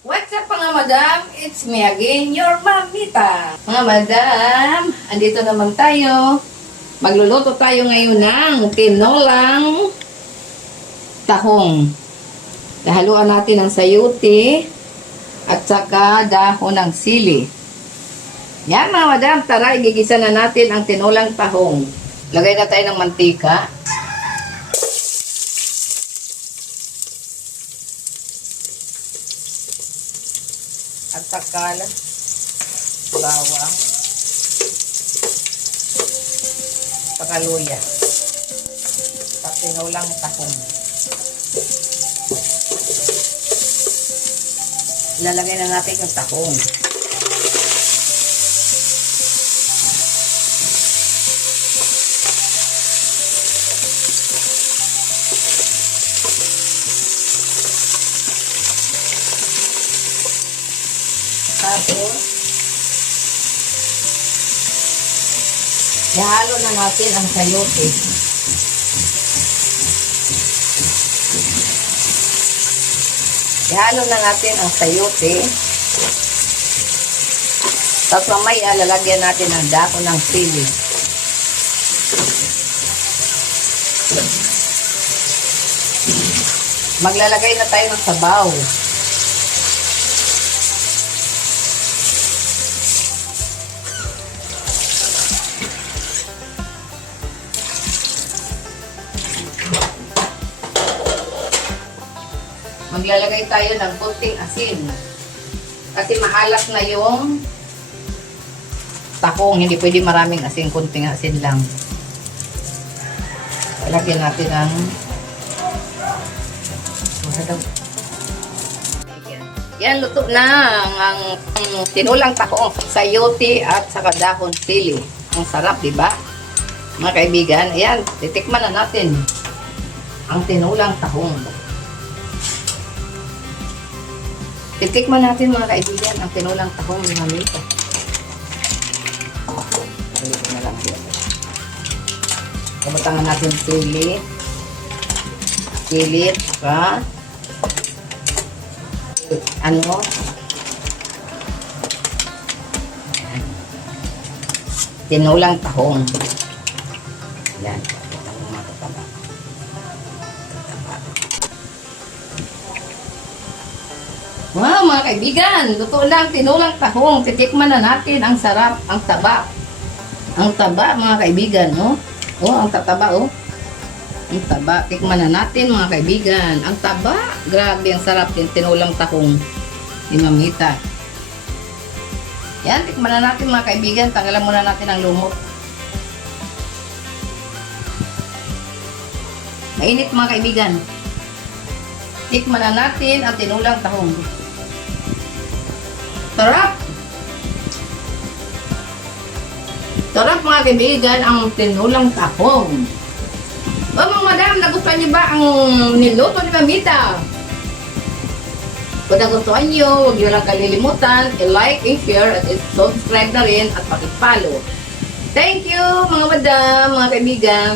What's up mga madam? It's me again, your mamita. Mga madam, andito naman tayo. Magluluto tayo ngayon ng tinolang tahong. Haluan natin ng sayuti at saka dahon ng sili. Yan mga madam, tara igigisa na natin ang tinolang tahong. Lagay na tayo ng mantika. At saka bawang, saka luya, at tinolang tahong. Ilalagay na natin yung tahong. Tapos, ihalo na natin ang sayote. Ihalo na natin ang sayote. Tapos mamaya lalagyan natin ang dahon ng sili. Maglalagay na tayo ng sabaw. Maglalagay tayo ng kunting asin. Kasi maalat na yung tahong. Hindi pwede maraming asin. Kunting asin lang. Lagyan natin ng yan, luto na ang tinulang tahong, sayote at saka dahon sili. Ang sarap, di ba? Mga kaibigan, ayan, titikman na natin ang tinulang tahong. Titikman natin mga kaibigan ang tinulang tahong ng mamita. Dito na lang dito. Kamutangan natin sili. Sili, saka tinulang tahong. Yan. Wow, mga kaibigan, luto lang tinulang tahong. Titikman na natin ang sarap, ang taba. Ang taba, mga kaibigan, no? Oh, ang tataba, oh. Ang taba. Tikman na natin, mga kaibigan. Ang taba. Grabe, ang sarap din tinulang tahong ni mamita. Yan, tikman na natin, mga kaibigan. Tanggalan muna natin ang lumot. Mainit, mga kaibigan. Tikman na natin ang tinulang tahong. Sarap! Sarap mga kaibigan ang tinulang tahong. O mga madam, nagustuhan niyo ba ang niluto ni mamita? Kung nagustuhan niyo, huwag niyo lang kalilimutan i-like, i-share, at i-subscribe na rin at paki-follow. Thank you mga madam, mga kaibigan.